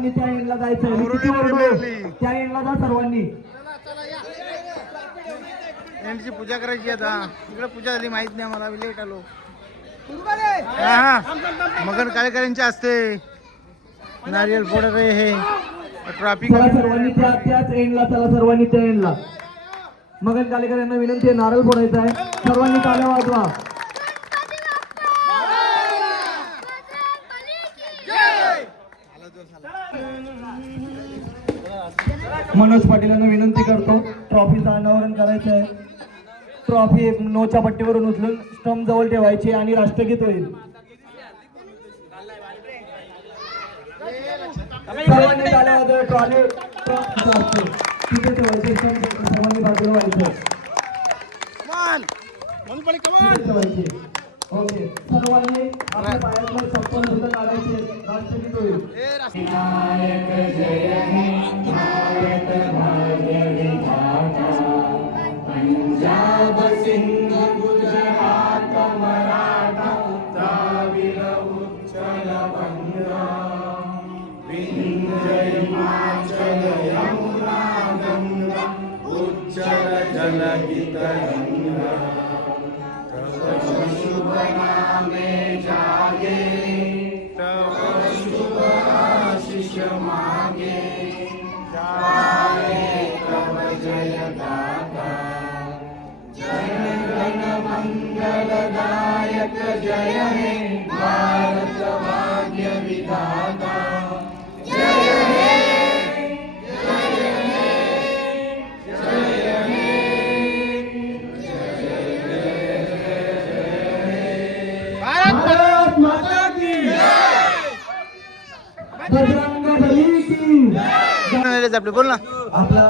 सर्वांनी त्या एंडला जायचं. त्या एंडला जा सर्वांनी. एंडची पूजा करायची आता. इकडे पूजा झाली माहित नाही मला, लेट आलो. हा मगन काळेकरांचे असते नारियल फोडत हे ट्रॅफिक. सर्वांनी त्याच एंडला चला, सर्वांनी त्या एंडला. मगन कालेकर यांना विनंती आहे, नारळ फोडायचा आहे. सर्वांनी टाळ्या वाजवा. मनोज पाटील यांना विनंती करतो, ट्रॉफीचं अनावरण करायचं आहे. ट्रॉफी नोच्या पट्टीवरून उचलून स्टंप जवळ ठेवायची आणि राष्ट्रगीत होईल. सर्वांनी टाळ्या वाजवा. ट्रॉफी तिथे ठेवायचे, सर्वांनी बाजूला व्हायचं. ओके, सर्वांनी आपल्या पायातलं चप्पल सुद्धा काढायचे. राष्ट्रगीत होईल. पंजाब सिंध गुजरात मराठा द्राविड उत्कल बंगा विंध्य हिमाचल यमुना गंगा उज्जल जलधि तरंगा तव शुभ नामे जागे तव शुभ आशीष मागे गाये तव जय गाथा मंगलदायक जय हे भारत भाग्य विधाता जय हे जय हे जय हे भारत माता की बजरंगबली की आपले बोल ना. आपला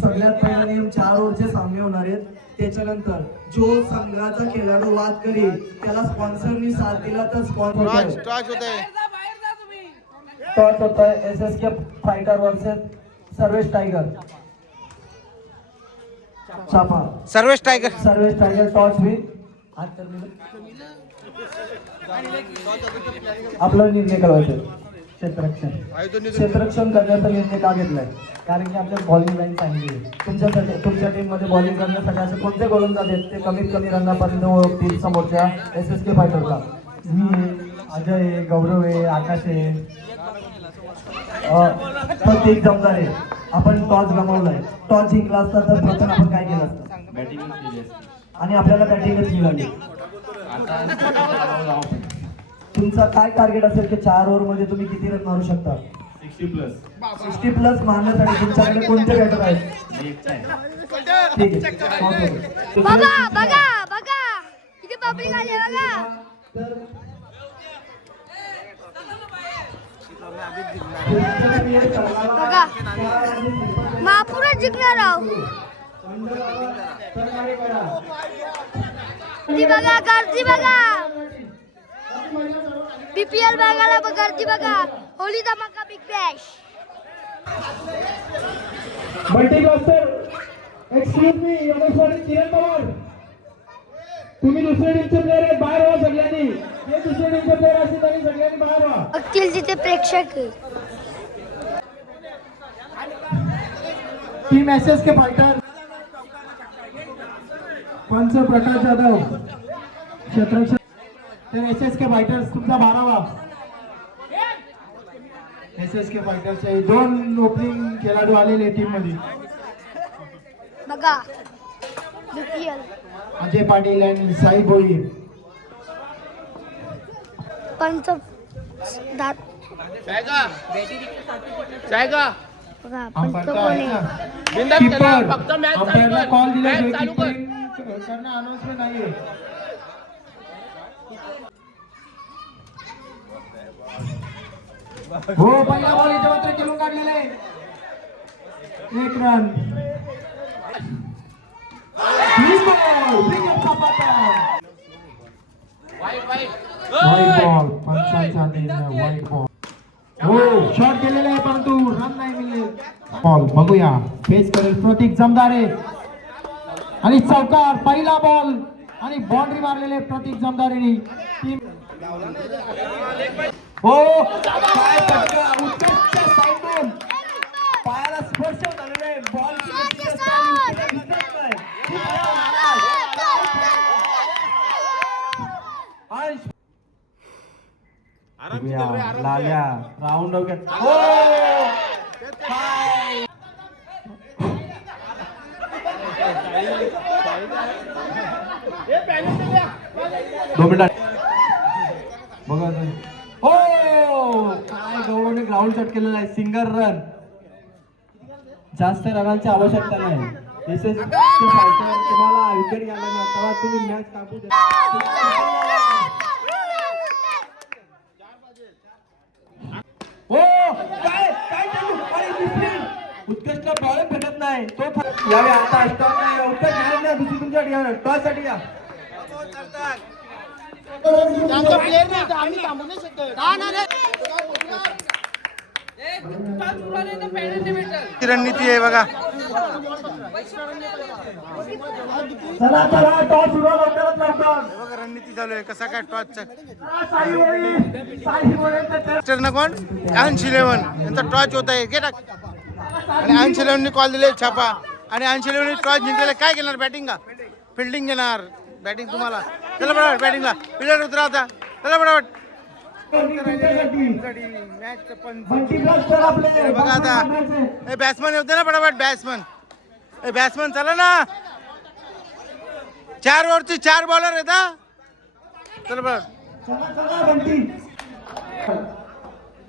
सगळ्यात पहिला नियम 4 ओव्हरचे सामने होणार आहेत. त्याच्यानंतर जो संघाचा खेळाडू वाद करेल त्याला स्पॉन्सरनी साथ दिला तर स्पॉन्सर टॉस होत आहे. SSK fighter versus Sarvesh tiger. छापा सर्वेश टायगर टॉस होईल. आपला निर्णय करायचा क्षेत्ररक्षण करण्याचा निर्णय का घेतलाय? कारण की आपल्या बॉलिंग लाईन चांगली आहे. तुमच्या टीम मध्ये बॉलिंग करण्यासाठी असे कोणते गोलंदाज आहेत ते कमीत कमी रनापर्यंत ओळखतील समोरच्या SSK फायटरला? मी अजय आहे, गौरव आहे, आकाश आहे, प्रत्येक जमदार आहे. आपण टॉस गमावलाय. टॉस जिंकला असता तर प्रथम आपण काय केलं असतं? बॅटिंग केली आणि आपल्याला बॅटिंगच मिळाली. तुमचा काय टार्गेट असेल की 4 ओव्हर मध्ये तुम्ही किती रन मारू शकता? 60 प्लस मारण्यासाठी तुमच्याकडे कोणते बॅटर आहेत? ठीक आहे. बघा बघा बघा किती पब्लिक आली बघा. बघा महापुरात जिंकणार आहोत. बघा गर्दी बघा. BPL बघायला गर्दी बघा. होली धमाका big bash. Multicaster excuse me Yogeshwari Kiran Pawar, तुम्ही दुसऱ्या टीमचे प्लेयर आहेत, बाहेर व्हा सगळ्यांनी. हे दुसऱ्या टीमचे प्लेयर असतील तरी सगळ्यांनी बाहेर व्हा. बघतील तिथे प्रेक्षक. टीम SSK फायटर पंच प्रकाश जाधव क्षेत्ररक्षण. तर SSK फायटर्स तुमचा 12वा. SSK फायटरचे 2 ओपनिंग खेळाडू आलेले टीम मध्ये. बघा BPL अजय पाटील आणि साई भोई. पंच दात बघा पंच कोण आहे? अंपायरला कॉल दिला करणं अनाउन्समेंट आहे. हो पहिला बॉल इथे मात्र खेळून काढलेला आहे. 1 रन. वाईट बॉल. हो शॉट केलेला आहे परंतु रन नाही मिळले. बॉल बघूया फेस करेल प्रतीक जमदारे आणि चौकार. पहिला बॉल आणि बाउंड्री मारलेले प्रतीक जमदारेनी. टीम हो उत्कृष्ट साईड बॉल लाल्या राऊंड हो 2 मिनिटात बघा हो काय गौरवने ग्राउंड शॉट केलेला आहे सिंगल रन जास्त रनांची आवश्यकता नाही तुम्हाला विकेट घ्यायला ना तेव्हा तुम्ही मॅच कापू द्या हो काय काय उत्कृष्ट बॉल भेटत नाही तो यावे आता स्टॉप नाही उत्तर घ्या ना दुसरी तुमच्यासाठी घ्या टॉस साठी घ्या रणनीती आहे बघा चला चला टॉस सुरू लवकरात लवकर रणनीती चालू आहे कसा काय टॉसचा कोण 11 यांचा टॉच होत आहे घे टाक आणि 11 कॉल दिले छापा आणि 11 टॉस जिंकलेला काय घेणार बॅटिंग का फिल्डिंग घेणार बॅटिंग तुम्हाला चला बरोबर बॅटिंगला प्लेयर उतरा आता चला बरोबर बघा आता हे बॅट्समन होते ना बरोबर बॅट्समन चला ना 4 ओव्हरची 4 बॉलर आहेत हा चला बरोबर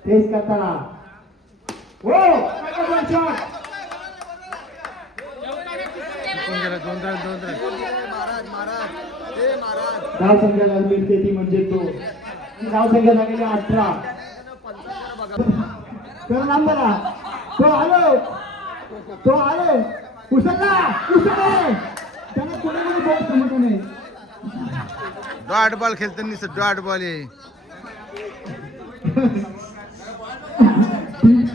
फेस करताना हो धाव संख्या मिळते ती म्हणजे तो धाव संख्या झालेली 18 तर नंबरा तो आलो उसळला त्याने कोणी बॉल समजत नाही डॉट बॉल खेळताना डॉट बॉल आहे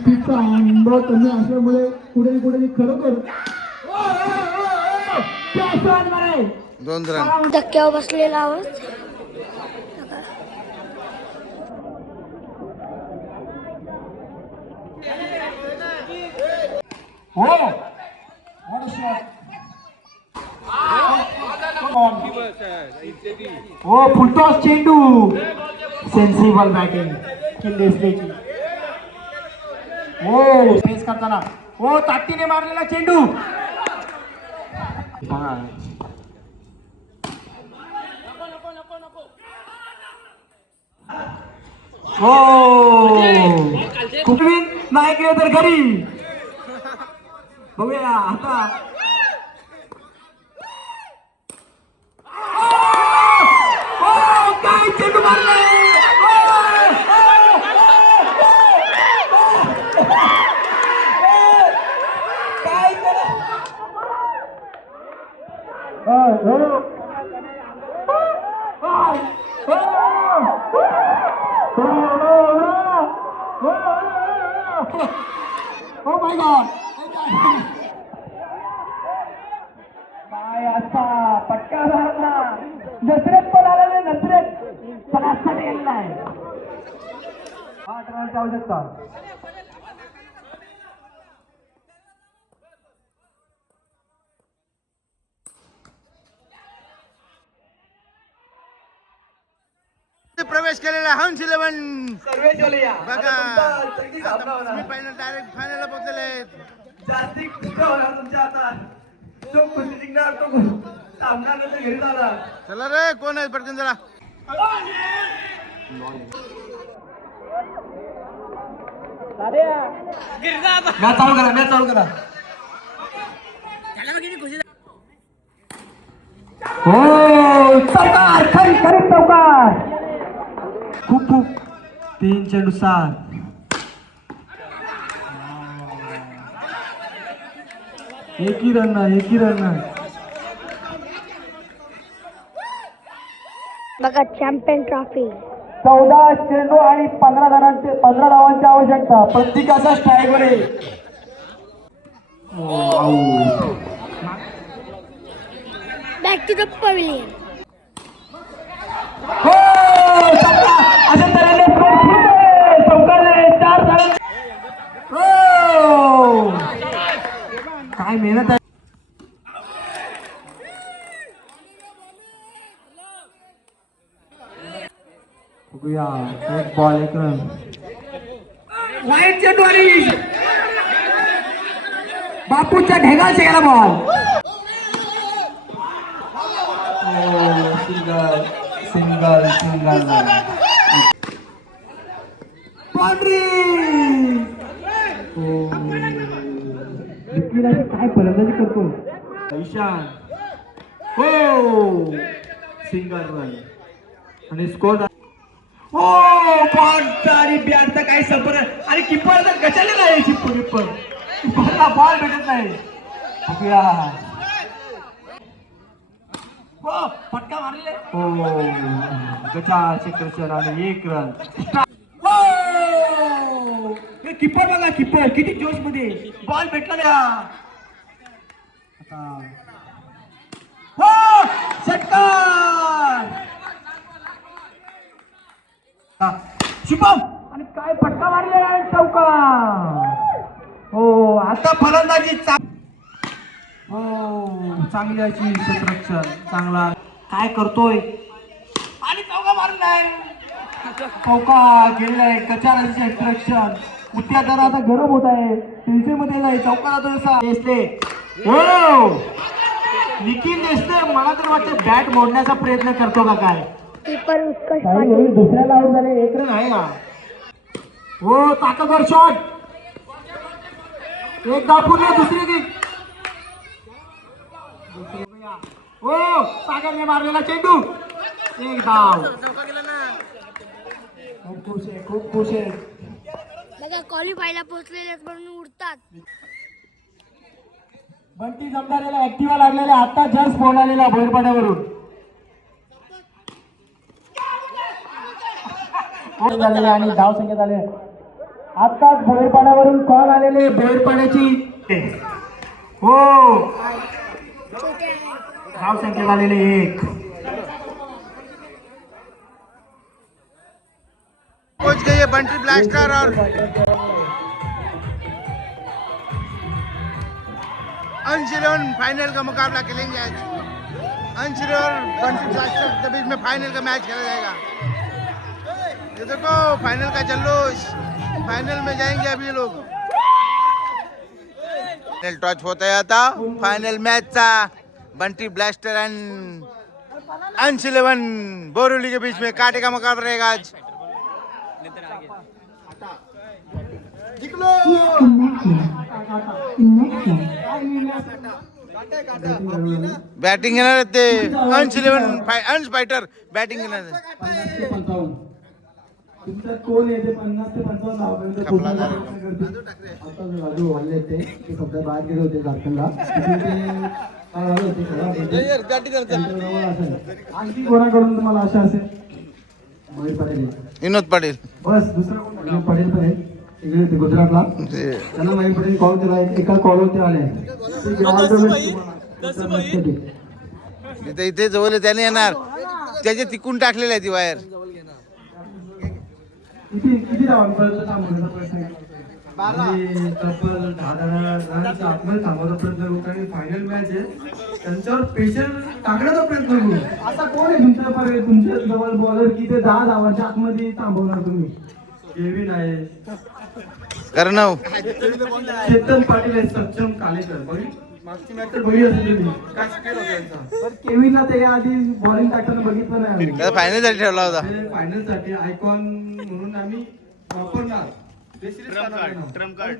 पिचचा अनुभव कमी असल्यामुळे कुठे खरोखर 2 रन धक्क्यावर बसलेला आवाज हो फुलटॉस चेंडू सेन्सिबल बॅटिंग किल्लेसलेची हो फेस करताना हो ताकदीने मारलेला चेंडू हो कुठवीन नाही गेलं तर घरी बघूया आता काय चेंडू मारला काय Oh my God! काय असा पटका मारला नसरत पण आला नसरत पण असा गेलाय 8 रनची आवश्यकता प्रवेश केलेला हंस 11 सर्वेच बघा फायनल डायरेक्ट फायनलला पोहोचलेले आहेत जास्ती कुठं होणार तुमच्या आता तो कुस्ती जिंकणार तो सामना नंतर घरी झाला चला रे कोण आहे पटकन जरा मॅच चालू करा हो चौकार खरी चौकार खूप 3 चेंडू 7 एकी रन बघा चॅम्पियन ट्रॉफी 14 चेंडू आणि 15 धावांची आवश्यकता प्रत्येकाचा स्ट्राईक वर आहे बॅक टू द पवेलियन हो अशा तऱ्हेने चौकार 4 धावा हो बघूया एक बॉल एक रन वाईट चेंडूवारी बापूच्या ढेगाचे गेला ball single single single boundary काय फलंदाजी करतो ईशान हो सिंगल रन आणि स्कोर हो बॉल आणि बॅटचा काही संपर्क आणि किपरचा गचालेला आहे किपरला बॉल भेटत नाही बघूया हो फटका मारले हो गचा क्षेत्रक्षण आणि एक रन हो किपर बघा किपर किती जोश मध्ये बॉल भेटला ना आता हो षटकार शुभम आणि काय फटका मारलेला आहे चौका हो आता फलंदाजी हो चांगली अशी क्षेत्ररक्षण चांगला काय करतोय आणि चौका मारलाय चौका गेलाय कचार अशी क्षेत्ररक्षण मुठ्या तर आता गरम होत आहे टेन्शन मध्ये नाही चौकाला तर देसले हो निखिल देसले मला तर वाटतं बॅट मोडण्याचा प्रयत्न करतो का काय दुसऱ्याला आऊट झाले एक रन आहे का हो ताकदवर शॉट एक धाव पूर्ण दुसरी किक हो सागरने मारलेला चेंडू एक धाव खूप खुश आहे बघा क्वालिफायला पोहोचलेले म्हणून उडतात बंटी जमदारेला ऍक्टिव्हा लागलेला आता जस्ट फोन आलेला भोरपाड्यावरून झालेले आणि धाव संख्या झाले आताच भोरपाड्यावरून कॉल आलेले भोरपाड्याची हो धाव संख्या झालेले एक पहुंच गई है बंटी ब्लास्टर और अंश 11 फाइनल का मुकाबला खेलेंगे आज अंश 11 और बंटी ब्लास्टर के बीच में फाइनल का मैच खेला जाएगा ये देखो फाइनल का जल्लोष फाइनल में जाएंगे अभी लोग टॉच होता है आता फाइनल मैच था बंटी ब्लास्टर एंड अंश 11 बोरीवली के बीच में कांटे का मुकाबला रहेगा आज बॅटिंग येणार ते अंश 11 अंश फायटर बॅटिंग येणार तुमचा कोण येते 50 ते 55 धावांपर्यंत आता राजू वाढले ते सध्या बाहेर गेले होते झारखंडला आणखी कोणाकडून तुम्हाला आशा असेल मयूर पाटील विनोद पाटील बस दुसरा कोण मयूर पाटील पण आहे इकडे होते गुजरातला त्यांना मयूर पाटील कॉल केला एका कॉलवरती आले इथे जवळ त्याने येणार त्याचे तिकून टाकलेले आहे ती वायर किती धावांपर्यंत थांबवण्याचा प्रयत्न केला तब्बल 10 रनच्या आतमध्ये थांबवण्याचा प्रयत्न करू कारण फायनल मॅच आहे त्यांच्यावर प्रेशर टाकण्याचा प्रयत्न करू आता कोण आहे तुमच्या जवळ बॉलर की ते 10 धावांच्या आतमध्ये थांबवणार तुम्ही केविन आहे कर्णव चेतन पाटील आहे सक्षम कालेकर मागची मॅच तर बघितली असेल तुम्ही काय स्किल होता त्यांचा पण केविनला ते आधी बॉलिंग टाकताना बघितलं नाही आम्ही फायनल साठी ठेवला होता फायनल साठी आयकॉन म्हणून आम्ही वापरणार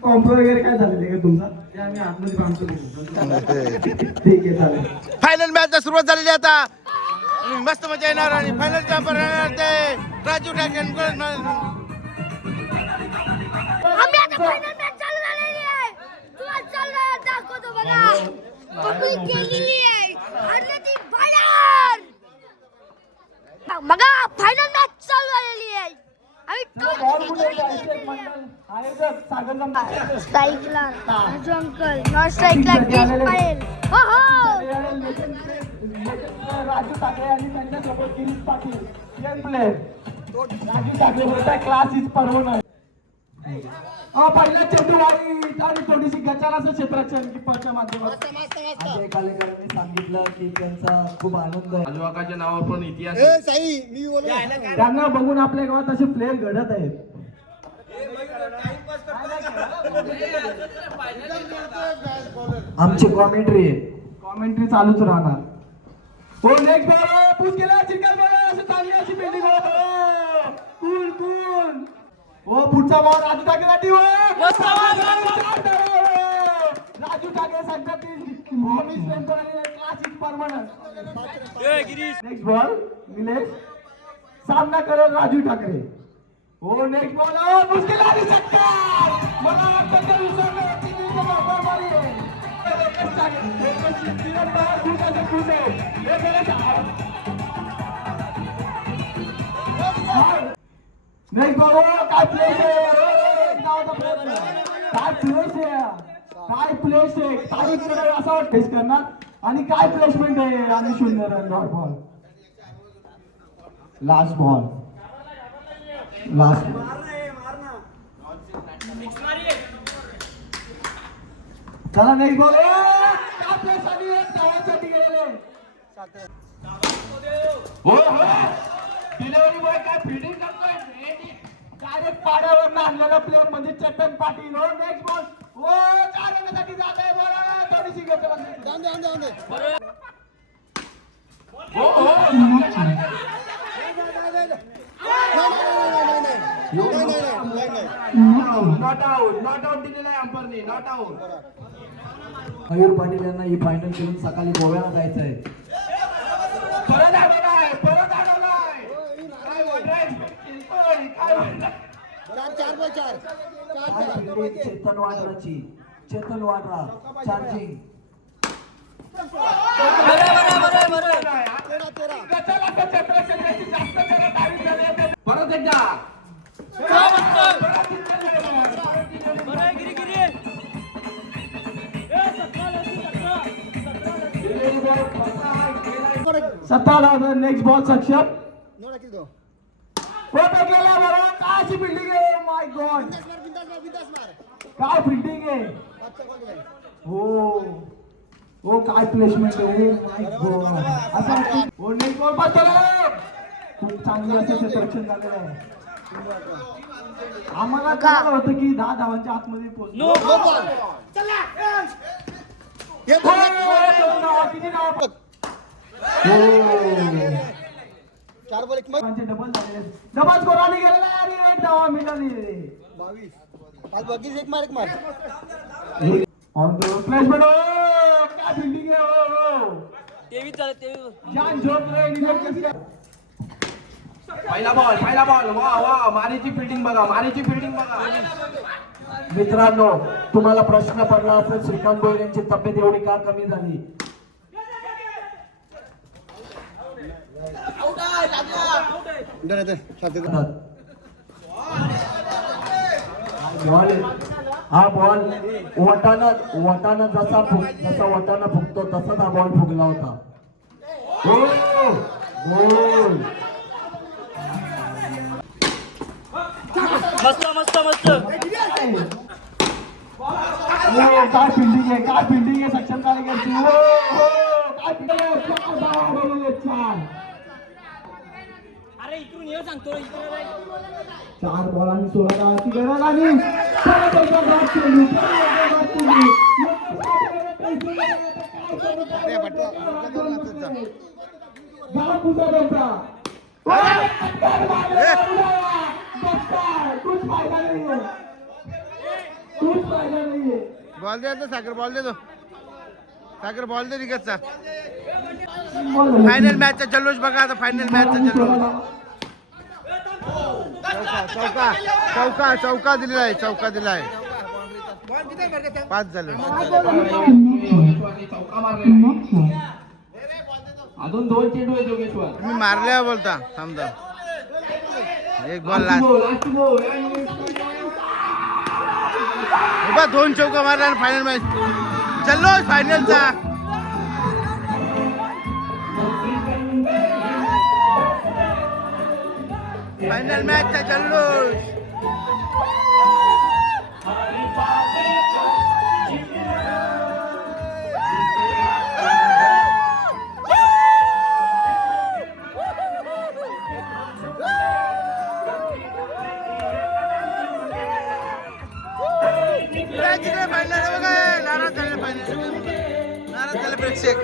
कॉम्प्रो वगैरे काय झालं ते तुमचा ते आम्ही आतमध्ये बांधतो ठीक आहे चालेल फायनल मॅच सुरुवात झालेली आता मस्त मजा येणार आणि फायनल चॅम्पियन राहणार ते राजू ठाकरे आम्ही आता फायनल मॅच चालू झालेली आहे तुम्हाला चालू दाखवतो बघा पब्लिक गेलेली आहे आणि ती बाहेर बघा फायनल मॅच चालू झालेली आहे स्ट्राइकला राजू अंकल नॉट स्ट्राइकला गिरीश पाटील हो हो राजू ठाकरे आणि त्यांच्यासोबत गिरीश पाटील यंग प्लेअर राजू ठाकरे बोलताय क्लास इज परवण पहिला चेंडू वाईट आणि थोडीशी गचाल असं क्षेत्ररक्षण किप्परच्या माध्यमातून. अजय कालेकरांनी सांगितलं की त्यांचा खूप आनंद आहे. राजवाकाच्या नावावर पण इतिहास आहे. त्यांना बघून आपल्या गावात असे प्लेयर घडत आहेत. आमची कॉमेंट्री चालूच राहणार. हो नेक्स्ट बॉल पुश केला चिकन बॉल असं चांगली अशी फिल्डिंग कूल कूल. हो पुढचा बॉल राजू ठाकरे राजू ठाकरे सांगतात classic permanent. Next ball Nilesh सामना करेल राजू ठाकरे. हो नेक्स्ट बॉल पुश केला आणि षटकार. मला वाटतं ते विसरलं होती की तो बरोबर मारी आहे. नेक्स्ट बॉल काय प्लेस आहे काय प्लेस आहे तारीख असं वाटतं करणार आणि काय प्लेसमेंट आहे आणि 0 run dot ball. Last ball चला नेक्स्ट बॉल काय प्लेस आणि धावांसाठी गेलेले. हो डिलिव्हरी बॉय काय फिल्डिंग करतोय डायरेक्ट पाड्यावर आणलेला प्लेअर म्हणजे चेतन पाटील. हो नेक्स्ट बॉल हो 4 रनसाठी जात आहे. बरं थोडीशी घेतो नॉट आउट दिलेला आहे अंपायरने. Not out. मयूर पाटील यांना ही फायनल खेळून सकाळी गोव्याला जायचं आहे. परत आलेलाय चेतन वाड्रा चार्जिंग. परत एकदा नेक्स्ट बॉल सक्षम गेला बरोबर. काय अशी फिल्डिंग आहे माय गॉड काय फिल्डिंग आहे. हो काय प्लेसमेंट आहे माय गॉड. असं हो नेक्स्ट बॉल पास केला. खूप चांगलं असं क्षेत्ररक्षण झालेलं आहे. आम्हाला कळलं होतं की 10 धावांच्या आतमध्ये पोहोचलो. डबल स्कोर आणि गेलेला आणि 1 धावा मिळाली. 22 एक मार ऑन द प्लेसमेंट. काय फिल्डिंग आहे. 23 जान झोप रे. पहिला बॉल वा मारीची फिल्डिंग बघा. मित्रांनो तुम्हाला प्रश्न पडला असेल श्रीकांत गोयल यांची तब्येत एवढी का कमी झाली. हा बॉल वटानं जसा वटानं फुगतो तसाच हा बॉल फुगला होता. गोल काय फिल्डिंग आहे सक्षम कार्यकर्ती. काय अरे इकडून ये सांगतो 4 बॉल आणि 16 धावांची गरज आणि बॉल दे आता सागर बॉल दे दो. सागर बॉल दे निघतचा. फायनल मॅचचा जल्लोष बघा आता. फायनल मॅचचा जल्लोष. चौका दिलेला आहे. 5 झालं. अजून 2 चेंडू आहे जोगेश्वर. तुम्ही मारल्यावर बोलता. थांबता 1 बॉल लास्ट. 2 चौका मारला आणि फायनल मॅच जल्लोष फायनलचा. फायनल मॅचचा जल्लोष. प्रेक्षक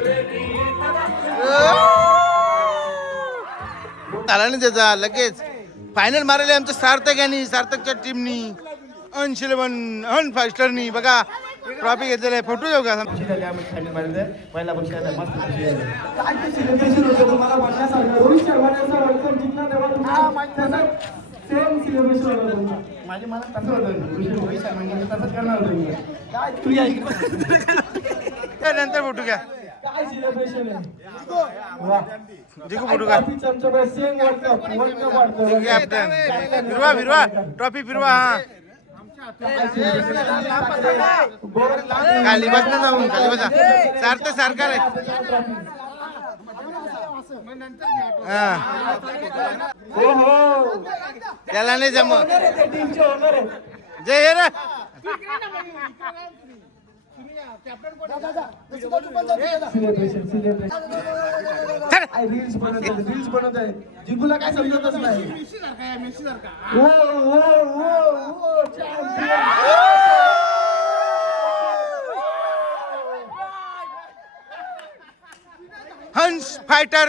आला नाही त्याचा लगेच फायनल मारले आमच्या सार्थक यांनी सार्थकच्या टीमनी अन फास्टरनी बघा ट्रॉफी घेतलेला आहे. फोटो देऊ का? पहिला पक्ष मस्त काय ते सेलिब्रेशन होतं तुम्हाला बघण्यासारखं. रोहित शर्माचा वर्ल्ड कप जिंकला तेव्हा सेम सेलिब्रेशन होतं. माझे मला तसं होतं रोहित शर्मा तसंच करणार होतं. काय तू नंतर फोटो घ्या. काय सेलिब्रेशन आहे. जिकू फोटो घ्या. सेम वर्ल्ड कप वाढतो. कॅप्टन फिरवा ट्रॉफी फिरवा. हा खाली बस ना जाऊन खाली बसा. सार्थक सरकार आहे. त्याला नाही जमत. जय हे रे रील्स बनवत आहे. जिंकूला काय समजतच नाही. हंस फायटर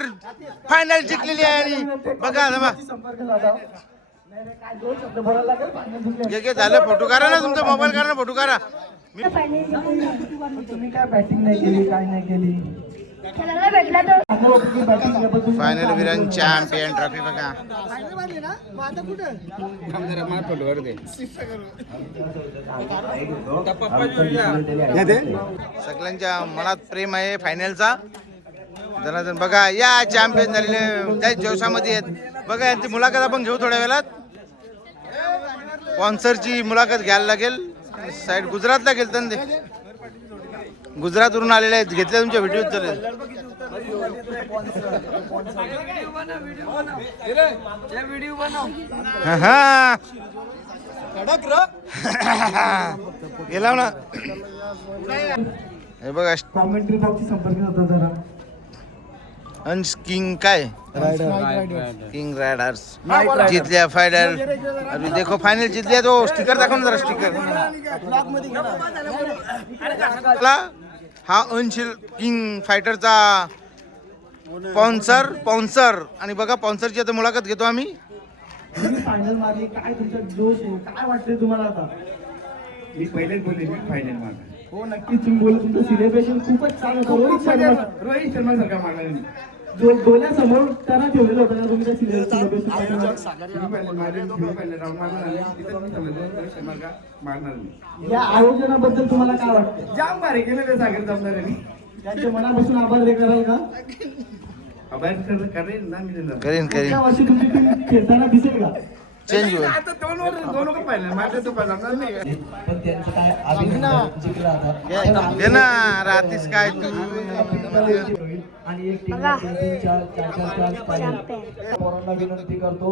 फायनल जिंकलेली आहे. आणि बघा संपर्क साधा. काय दोन शब्द बोलायला लागेल. घे झालं. फोटो करा ना तुमचा मोबाईल करा ना फोटो करा. तुम्ही काय बॅटिंग नाही केली काय नाही केली. खेळायला भेटला तर फायनल विरन चॅम्पियन ट्रॉफी बघा. सगळ्यांच्या मनात प्रेम आहे फायनलचा. जनार्दन बघा या चॅम्पियन झालेले त्या जोशामध्ये आहेत. बघा यांची मुलाखत आपण घेऊ थोड्या वेळात. स्पॉन्सरची मुलाखत घ्यायला लागेल. साईड गुजरातला गेलत ना ते. गुजरातवरून आलेले आहेत. घेतले तुमच्या व्हिडिओ चालेल. हा गेला ना. हे बघा कॉमेंट्री बॉक्सची संपर्क साधा जरा. अंश किंग काय किंग रायडर्स जितल्या फायनल. अरे देखो फायनल जितल्या. तो स्टिकर दाखव ना जरा. स्टिकर हा अंश किंग फायटरचा स्पॉन्सर. आणि बघा स्पॉन्सरची आता मुलाखत घेतो आम्ही. फायनल मारली. काय तुमचा जोश आहे. काय वाटतंय तुम्हाला आता. मी पहिलेच बोलले मी फायनल मारणार. हो नक्कीच तुम्ही बोलू. तुमचं सिलेब्रेशन खूपच छान होतं. रोहित शर्मा सारखा मारणार मी. डोळ्यासमोर त्यांना ठेवलेलं होतं ना तुम्ही त्या सिलेब्रेशन. या आयोजनाबद्दल तुम्हाला काय वाटतं. जाम भारी केलं ते सागर जमणार आहे. त्यांच्या मनापासून आभार व्यक्त कराल का. अभ्यास करेन ना मी त्यांना. करीन पुढच्या वर्षी तुमची टीम खेळताना दिसेल का. चेंज होईल. आता दोन पाहिजे माझ्या तो जमणार नाही. पण त्यांचं काय अभिनंदन जिंकला आता. दे ना राहतीस काय तू. आणि एक टीम 3-3, 4-4 पोरांना विनंती करतो